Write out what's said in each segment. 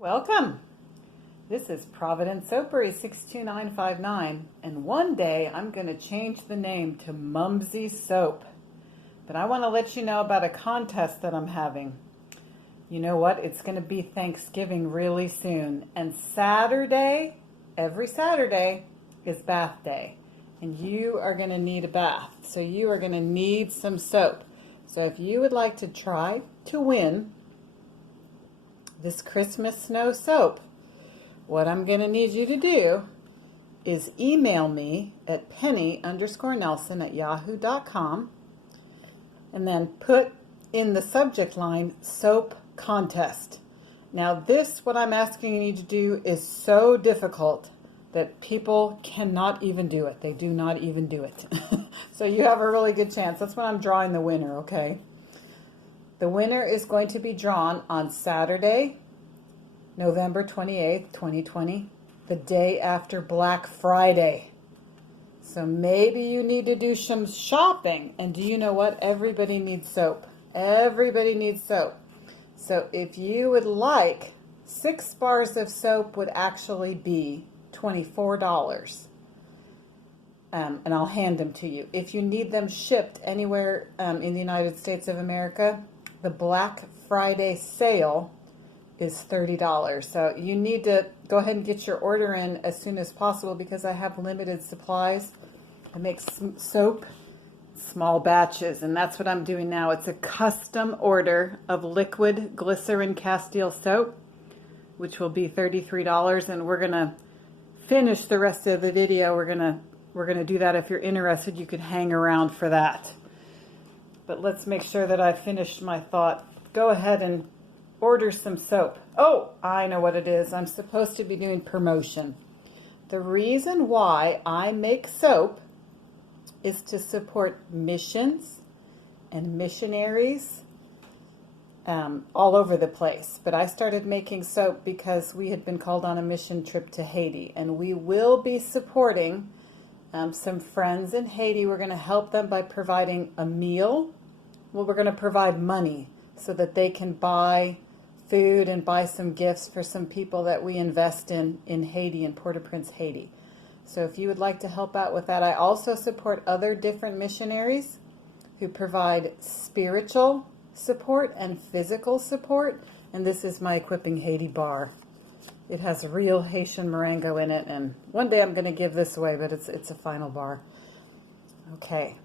Welcome. This is Providence Soapery 62959, and one day I'm going to change the name to Mumsy Soap. But I want to let you know about a contest that I'm having. You know what? It's going to be Thanksgiving really soon, and Saturday, every Saturday, is bath day, and you are going to need a bath. So you are going to need some soap. So if you would like to try to win this Christmas snow soap, what I'm going to need you to do is email me at penny_nelson@yahoo.com and then put in the subject line soap contest. Now this, what I'm asking you to do, is so difficult that people cannot even do it. They do not even do it. So you have a really good chance. That's when I'm drawing the winner, okay? The winner is going to be drawn on Saturday, November 28th, 2020, the day after Black Friday. So maybe you need to do some shopping. And do you know what? Everybody needs soap. Everybody needs soap. So if you would like, 6 bars of soap would actually be $24. And I'll hand them to you. If you need them shipped anywhere in the United States of America, the Black Friday sale is $30. So you need to go ahead and get your order in as soon as possible because I have limited supplies. I make soap, small batches, and that's what I'm doing now. It's a custom order of liquid glycerin Castile soap, which will be $33, and we're gonna finish the rest of the video. We're gonna do that. If you're interested, you could hang around for that. But let's make sure that I finished my thought. Go ahead and order some soap. Oh, I know what it is. I'm supposed to be doing promotion. The reason why I make soap is to support missions and missionaries all over the place. But I started making soap because we had been called on a mission trip to Haiti, and we will be supporting some friends in Haiti. We're going to help them by providing a meal. Well, we're going to provide money so that they can buy food and buy some gifts for some people that we invest in Haiti, in Port-au-Prince, Haiti. So if you would like to help out with that, I also support other different missionaries who provide spiritual support and physical support. And this is my Equipping Haiti bar. It has real Haitian Marengo in it, and one day I'm going to give this away, but it's a final bar. Okay.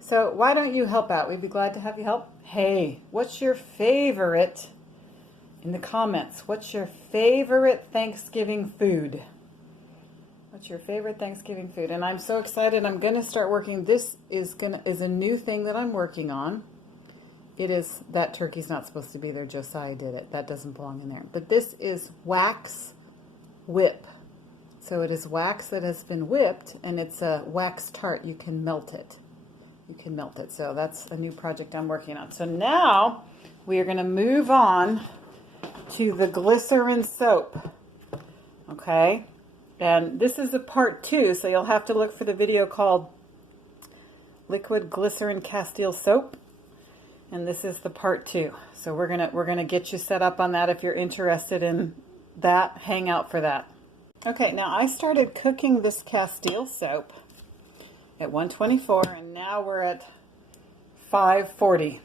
So why don't you help out? We'd be glad to have you help. Hey, what's your favorite, in the comments, what's your favorite Thanksgiving food? What's your favorite Thanksgiving food? And I'm so excited. I'm going to start working. This is a new thing that I'm working on. It is, that turkey's not supposed to be there. Josiah did it. That doesn't belong in there. But this is wax whip. So it is wax that has been whipped, and it's a wax tart. You can melt it. You can melt it. So that's a new project I'm working on. So now we are going to move on to the glycerin soap. Okay? And this is a part 2, so you'll have to look for the video called Liquid Glycerin Castile Soap. And this is the part 2. So we're gonna get you set up on that. If you're interested in that, hang out for that. Okay, now I started cooking this Castile soap at 124, and now we're at 540.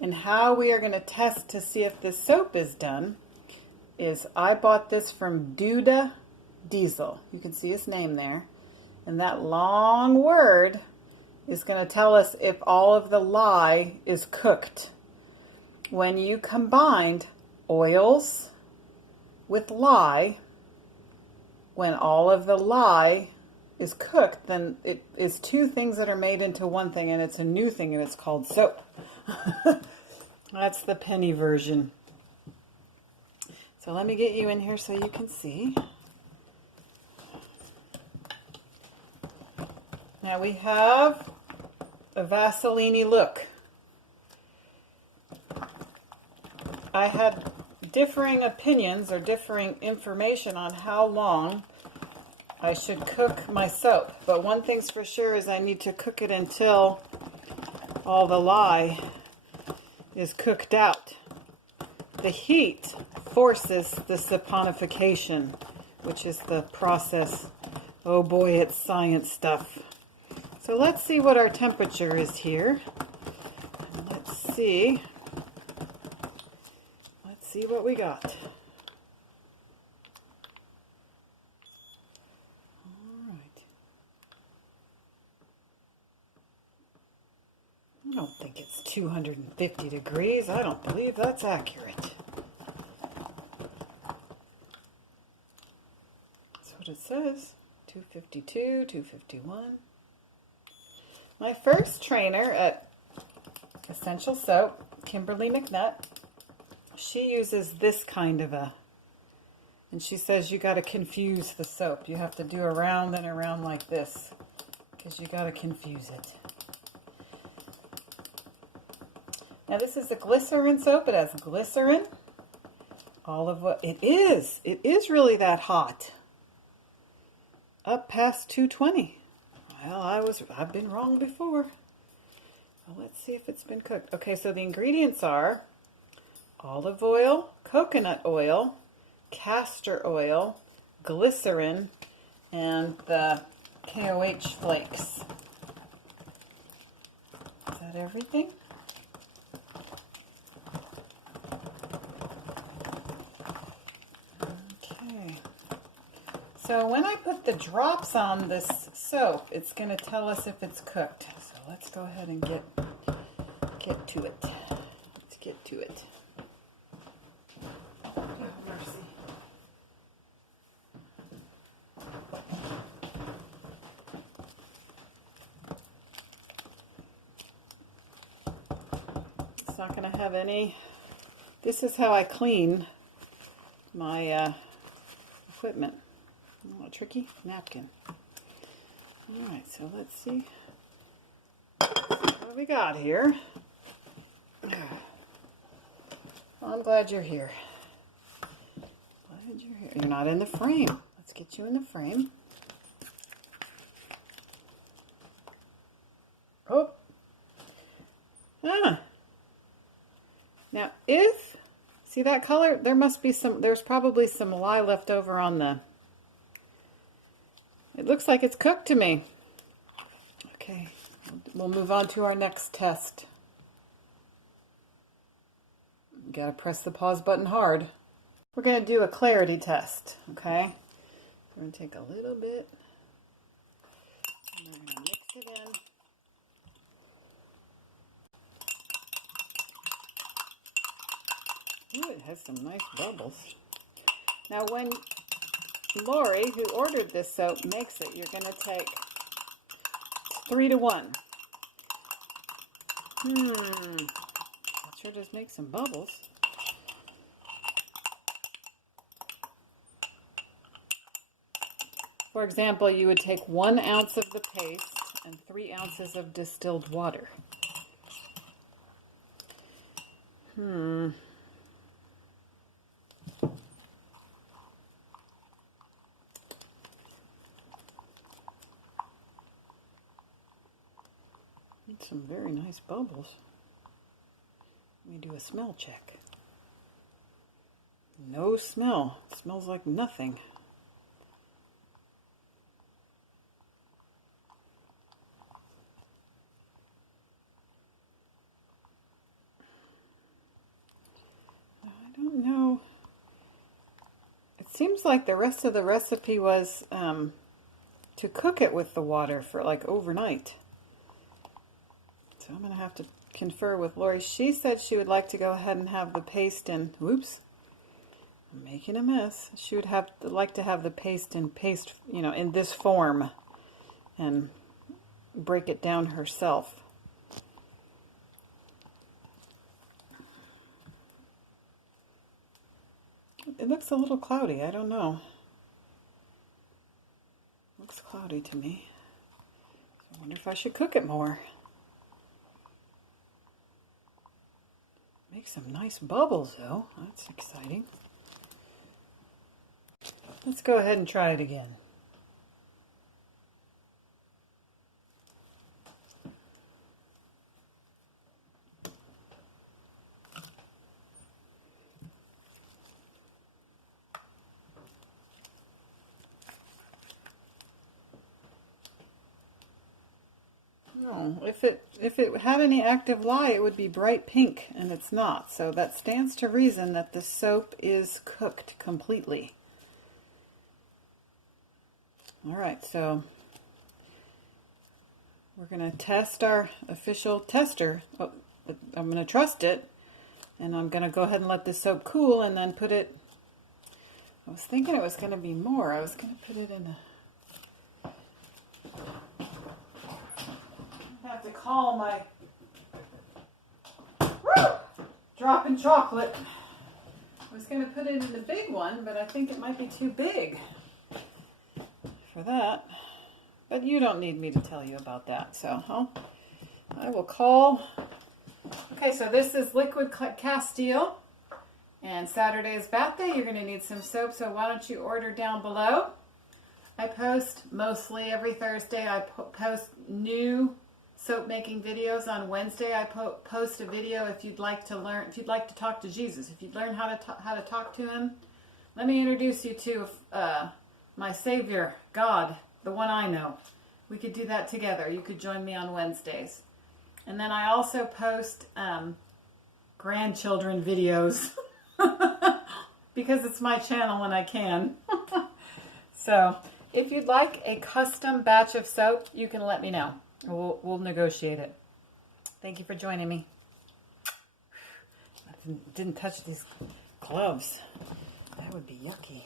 And how we are going to test to see if this soap is done is I bought this from Duda Diesel. You can see his name there. And that long word is going to tell us if all of the lye is cooked. When you combined oils with lye, when all of the lye is cooked, then it is 2 things that are made into one thing, and it's a new thing, and it's called soap. That's the penny version. So let me get you in here so you can see. Now we have a Vaseline look. I had differing opinions or differing information on how long I should cook my soap. But one thing's for sure is I need to cook it until all the lye is cooked out. The heat forces the saponification, which is the process. Oh boy, it's science stuff. So let's see what our temperature is here. Let's see what we got. All right. I don't think it's 250 degrees. I don't believe that's accurate. That's what it says. 252, 251. My first trainer at Essential Soap, Kimberly McNutt, she uses this kind of and she says you got to confuse the soap. You have to do around and around like this because you got to confuse it. Now this is a glycerin soap. It has glycerin, olive oil. It is really that hot. Up past 220. Well, I've been wrong before. Well, let's see if it's been cooked. Okay, so the ingredients are olive oil, coconut oil, castor oil, glycerin, and the KOH flakes. Is that everything? Okay. So when I put the drops on this soap, it's going to tell us if it's cooked. So let's go ahead and get to it. Let's get to it. Oh, mercy. It's not going to have any. This is how I clean my equipment. A little tricky napkin. All right, so let's see what we got here. Well, I'm glad you're here. Glad you're here. You're not in the frame. Let's get you in the frame. Oh. Now, see that color? There's probably some lye left over on the. It looks like it's cooked to me. Okay, we'll move on to our next test. You gotta press the pause button hard. We're gonna do a clarity test, okay? We're gonna take a little bit, and we're gonna mix it in. Ooh, it has some nice bubbles. Now when Lori, who ordered this soap, makes it, you're going to take 3 to 1. That sure does make some bubbles. For example, you would take 1 ounce of the paste and 3 ounces of distilled water. Some very nice bubbles. Let me do a smell check. No smell. It smells like nothing. I don't know. It seems like the rest of the recipe was to cook it with the water for like overnight. So I'm going to have to confer with Lori. She said she would like to go ahead and have the paste in. Whoops. I'm making a mess. She would like to have the paste in in this form and break it down herself. It looks a little cloudy. I don't know. Looks cloudy to me. I wonder if I should cook it more. Make some nice bubbles, though. That's exciting. Let's go ahead and try it again. wrong. If it had any active lye, it would be bright pink, and it's not. So that stands to reason that the soap is cooked completely. All right, so we're going to test our official tester. Oh, I'm going to trust it, and I'm going to go ahead and let this soap cool and then put it. I was thinking it was going to be more. I was going to put it in a. I have to call my dropping chocolate. I was going to put it in the big one, but I think it might be too big for that. But you don't need me to tell you about that, so I will call. Okay, so this is liquid Castile, and Saturday is bath day. You're going to need some soap, so why don't you order down below. I post mostly every Thursday. I post new soap making videos. On Wednesday I post a video if you'd like to learn, if you'd like to talk to Jesus, if you'd learn how to talk to him. Let me introduce you to my Savior, God, the one I know. We could do that together. You could join me on Wednesdays. And then I also post grandchildren videos because it's my channel when I can. So if you'd like a custom batch of soap, you can let me know. We'll negotiate it. Thank you for joining me. I didn't touch these gloves. That would be yucky.